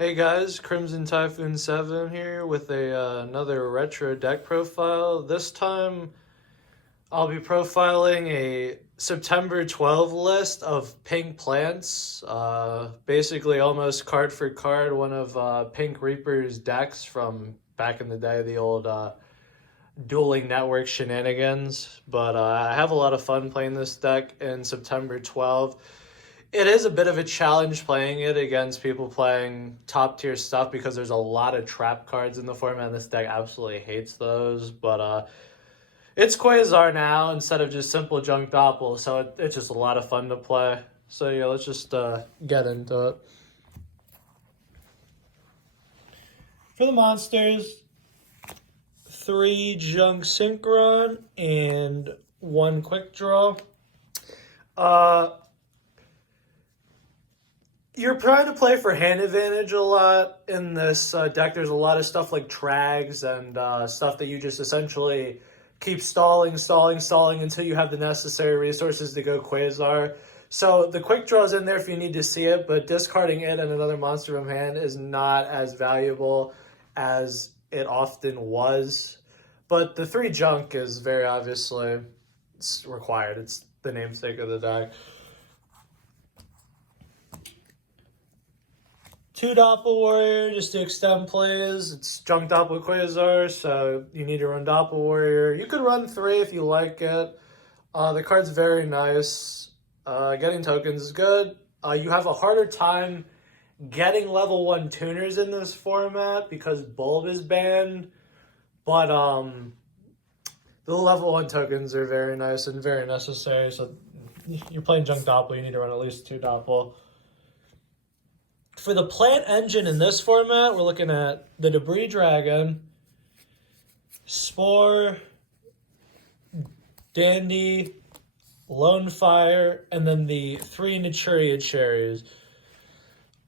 Hey guys, Crimson Typhoon 7 here with another retro deck profile. This time I'll be profiling a September 12 list of pink plants. Basically almost card for card, one of Pink Reaper's decks from back in the day, the old dueling network shenanigans. But I have a lot of fun playing this deck in September 12. It is a bit of a challenge playing it against people playing top tier stuff because there's a lot of trap cards in the format and this deck absolutely hates those. But it's Quasar now instead of just simple junk Doppel, so it's just a lot of fun to play. So yeah, let's just get into it. For the monsters, 3 junk synchron and 1 quick draw. You're trying to play for hand advantage a lot in this deck. There's a lot of stuff like Trags and stuff that you just essentially keep stalling until you have the necessary resources to go Quasar. So the quick draw is in there if you need to see it, but discarding it and another monster from hand is not as valuable as it often was. But the 3 junk is very obviously required. It's the namesake of the deck. 2 Doppel Warrior just to extend plays. It's junk Doppel Quasar, so you need to run Doppel Warrior. You could run 3 if you like it. The card's very nice. Getting tokens is good. You have a harder time getting level 1 tuners in this format because Bulb is banned. But the level 1 tokens are very nice and very necessary. So you're playing junk Doppel, you need to run at least 2 Doppel. For the plant engine in this format, we're looking at the Debris Dragon, Spore, Dandy, Lone Fire, and then the 3 Naturia Cherries.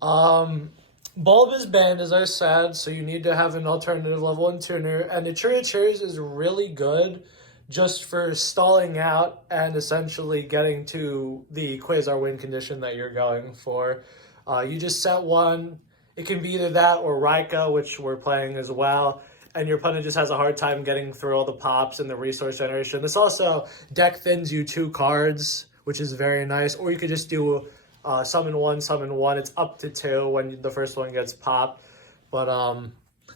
Bulb is banned, as I said, so you need to have an alternative level 1 tuner. And Naturia Cherries is really good just for stalling out and essentially getting to the Quasar win condition that you're going for. You just set 1. It can be either that or Ryko, which we're playing as well. And your opponent just has a hard time getting through all the pops and the resource generation. This also deck thins you 2 cards, which is very nice. Or you could just do summon 1, summon 1. It's up to 2 when the first one gets popped. But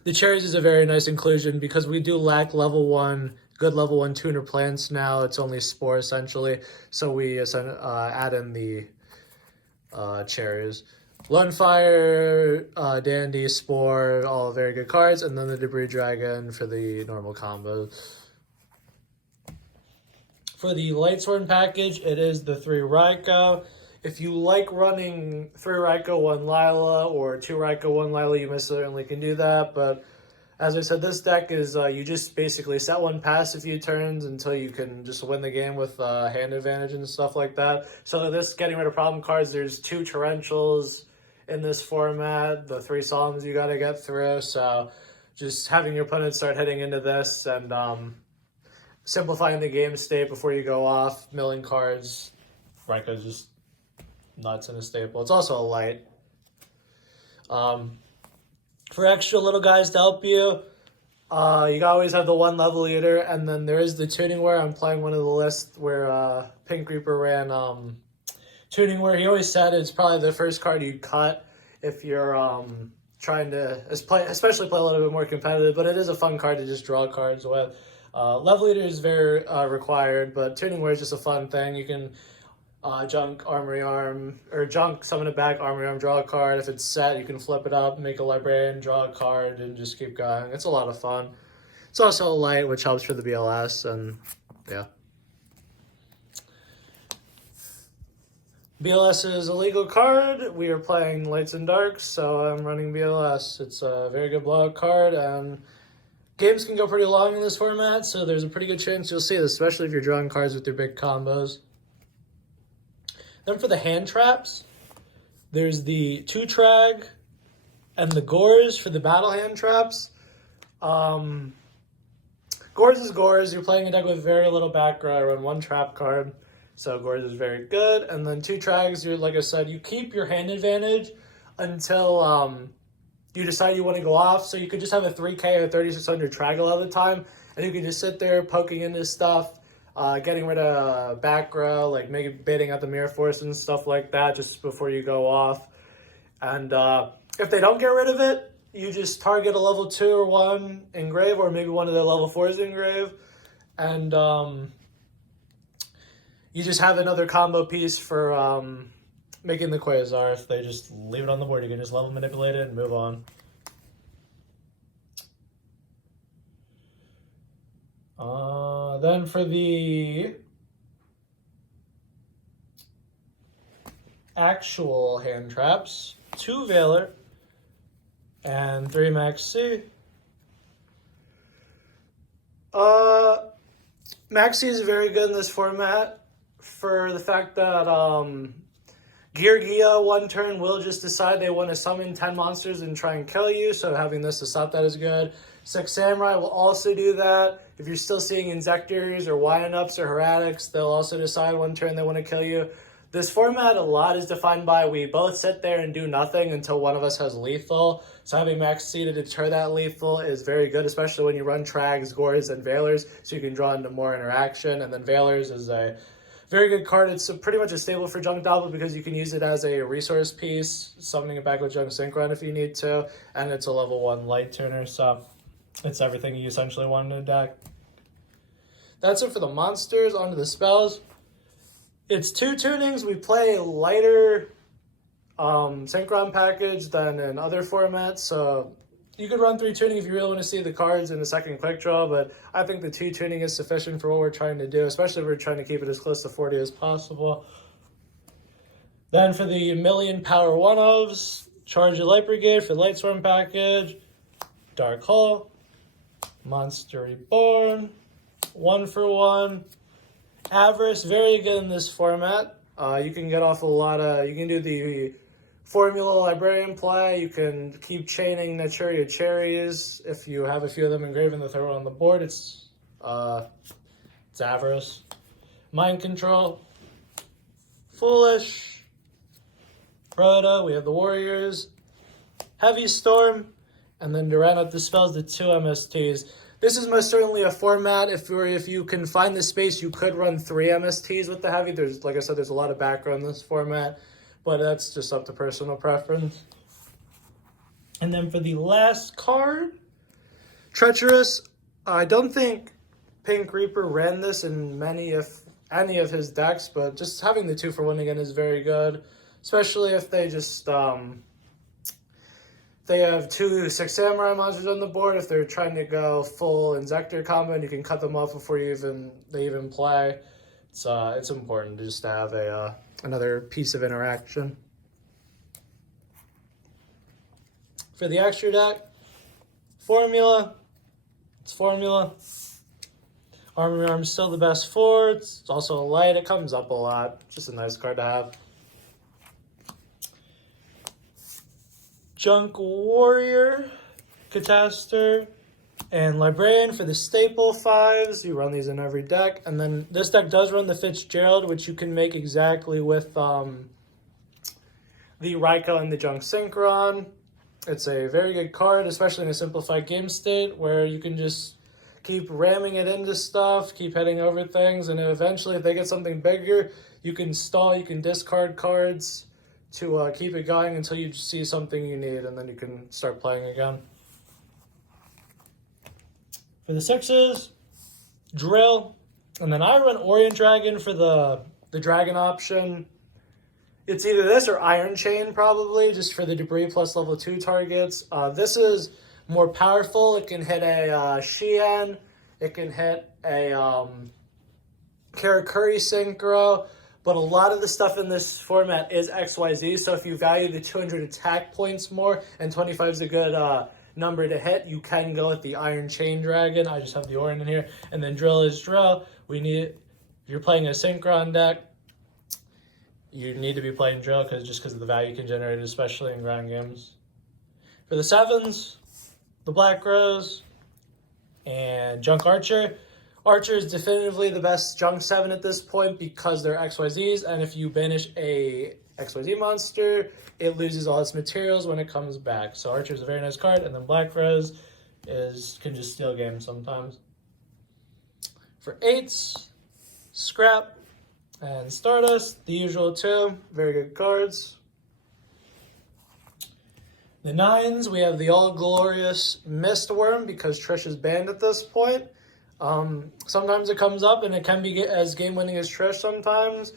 the Cherries is a very nice inclusion because we do lack level 1, good level 1 tuner plants now. It's only Spore essentially. So we add in the Cherries. Lone Fire, Dandy, Spore, all very good cards, and then the Debris Dragon for the normal combo. For the Lightsworn package, it is the 3 Ryko. If you like running 3 Ryko, 1 Lila, or 2 Ryko, 1 Lila, you most certainly can do that, but as I said, this deck is, you just basically set 1 pass a few turns until you can just win the game with hand advantage and stuff like that. So this getting rid of problem cards, there's 2 Torrentials in this format, the 3 songs you got to get through. So just having your opponent start heading into this and simplifying the game state before you go off, milling cards. Ryko's just nuts and a staple. It's also a light. For extra little guys to help you, you always have the 1 level leader, and then there is the tuning where I'm playing one of the lists where Pink Reaper ran tuning where he always said it's probably the first card you cut if you're trying to especially play a little bit more competitive, but it is a fun card to just draw cards with. Level leader is very required, but tuning where is just a fun thing. You can junk Armory Arm, or junk summon it back, Armory Arm, draw a card. If it's set, you can flip it up, make a Librarian, draw a card, and just keep going. It's a lot of fun. It's also a light, which helps for the BLS, and yeah. BLS is a legal card. We are playing Lights and Darks, so I'm running BLS. It's a very good blowout card, and games can go pretty long in this format, so there's a pretty good chance you'll see this, especially if you're drawing cards with your big combos. Then for the hand traps, there's the 2 Trag and the Gores for the battle hand traps. Gores is Gores. You're playing a deck with very little background. I run 1 trap card, so Gores is very good. And then 2 Trags, like I said, you keep your hand advantage until you decide you want to go off. So you could just have a 3K or 3600 Traggle all the time, and you can just sit there poking into stuff, getting rid of back row, like maybe baiting out the Mirror Force and stuff like that just before you go off. And if they don't get rid of it, you just target a level 2 or 1 engrave, or maybe one of their level 4s engrave, and you just have another combo piece for making the Quasar. If they just leave it on the board, you can just level manipulate it and move on. Then for the actual hand traps, 2 Veiler and 3 Maxi. Maxi is very good in this format for the fact that Geargiarmor one turn will just decide they want to summon 10 monsters and try and kill you, so having this to stop that is good. 6 Samurai will also do that. If you're still seeing Inzectors or Wind-Ups or Heretics, they'll also decide one turn they want to kill you. This format, a lot is defined by we both sit there and do nothing until one of us has lethal. So having Max C to deter that lethal is very good, especially when you run Trags, Gores, and Veilers, so you can draw into more interaction. And then Veilers is a very good card. It's pretty much a staple for Junk Doppel because you can use it as a resource piece, summoning it back with Junk Synchron if you need to, and it's a level 1 light tuner, so it's everything you essentially want in a deck. That's it for the monsters. On to the spells. It's 2 tunings. We play a lighter Synchron package than in other formats, so you could run 3 tuning if you really want to see the cards in the second quick draw, but I think the 2 tuning is sufficient for what we're trying to do, especially if we're trying to keep it as close to 40 as possible. Then for the million power 1-ofs, Charge the Light Brigade for the Light Storm package, Dark Hole, Monster Reborn, 1 for 1. Avarice, very good in this format. You can get off a lot of, you can do the Formula Librarian play, you can keep chaining Naturia Cherries. If you have a few of them engraved and throw it on the board, it's Avarice. Mind Control, Foolish, Proto, we have the Warriors, Heavy Storm, and then to round up the spells, the 2 MSTs. This is most certainly a format. If you can find the space, you could run 3 MSTs with the Heavy. There's, like I said, there's a lot of background in this format, but that's just up to personal preference. And then for the last card, Treacherous. I don't think Pink Reaper ran this in many, if any, of his decks, but just having the 2 for 1 again is very good, especially if they just they have 2 6 Samurai monsters on the board. If they're trying to go full Inzector combo, and you can cut them off before they even play. It's important just to have another piece of interaction. For the extra deck, Formula. It's Formula. Armory Arm's still the best 4. It's also a light. It comes up a lot. Just a nice card to have. Junk Warrior, Catastor, and Librarian for the staple 5s. You run these in every deck. And then this deck does run the Fitzgerald, which you can make exactly with the Ryko and the Junk Synchron. It's a very good card, especially in a simplified game state, where you can just keep ramming it into stuff, keep heading over things, and eventually if they get something bigger, you can stall, you can discard cards to keep it going until you see something you need, and then you can start playing again. For the 6s, Drill, and then I run Orient Dragon for the Dragon option. It's either this or Iron Chain, probably, just for the debris plus level 2 targets. This is more powerful. It can hit a Shien, it can hit a Karakuri Synchro, but a lot of the stuff in this format is XYZ, so if you value the 200 attack points more, and 25 is a good number to hit, you can go with the Iron Chain Dragon. I just have the Orient in here. And then Drill is Drill. If you're playing a Synchron deck, you need to be playing Drill because of the value you can generate, especially in ground games. For the 7s, the Black Rose and Junk Archer. Archer is definitively the best Junk 7 at this point because they're XYZs, and if you banish a XYZ monster, it loses all its materials when it comes back. So Archer is a very nice card, and then Black Rose can just steal games sometimes. For 8s, Scrap and Stardust, the usual 2, very good cards. The 9s, we have the all-glorious Mistworm, because Trish is banned at this point. Sometimes it comes up, and it can be as game-winning as Trish sometimes,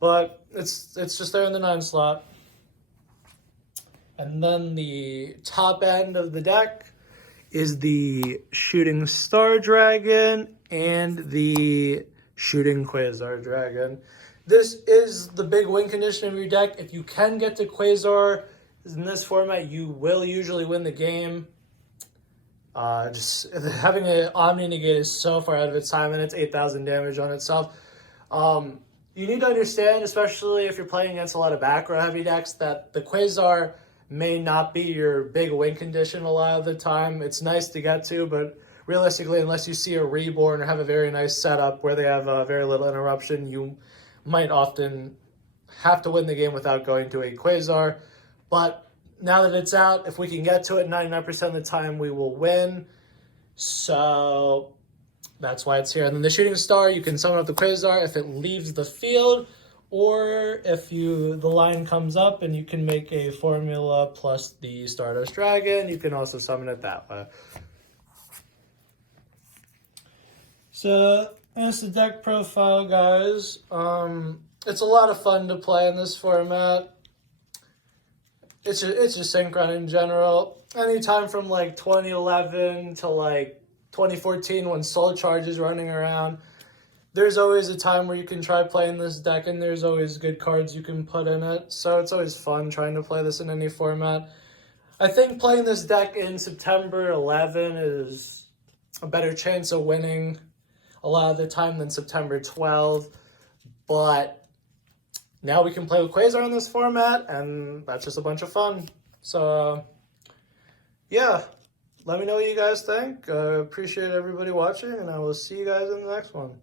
but it's just there in the 9 slot. And then the top end of the deck is the Shooting Star Dragon and the Shooting Quasar Dragon. This is the big win condition of your deck. If you can get to Quasar in this format, you will usually win the game. Just having an Omni Negate is so far out of its time, and it's 8,000 damage on itself. You need to understand, especially if you're playing against a lot of back row heavy decks, that the Quasar may not be your big win condition a lot of the time. It's nice to get to, but realistically, unless you see a Reborn or have a very nice setup where they have very little interruption, you might often have to win the game without going to a Quasar. But now that it's out, if we can get to it 99% of the time, we will win. So that's why it's here. And then the Shooting Star, you can summon up the Quasar if it leaves the field, or if the line comes up and you can make a formula plus the Stardust Dragon, you can also summon it that way. So that's the deck profile, guys. It's a lot of fun to play in this format. It's just Synchron in general. Anytime from like 2011 to like 2014 when Soul Charge is running around, there's always a time where you can try playing this deck, and there's always good cards you can put in it. So it's always fun trying to play this in any format. I think playing this deck in September 11 is a better chance of winning a lot of the time than September 12. But now we can play with Quasar in this format, and that's just a bunch of fun. So, yeah, let me know what you guys think. Appreciate everybody watching, and I will see you guys in the next one.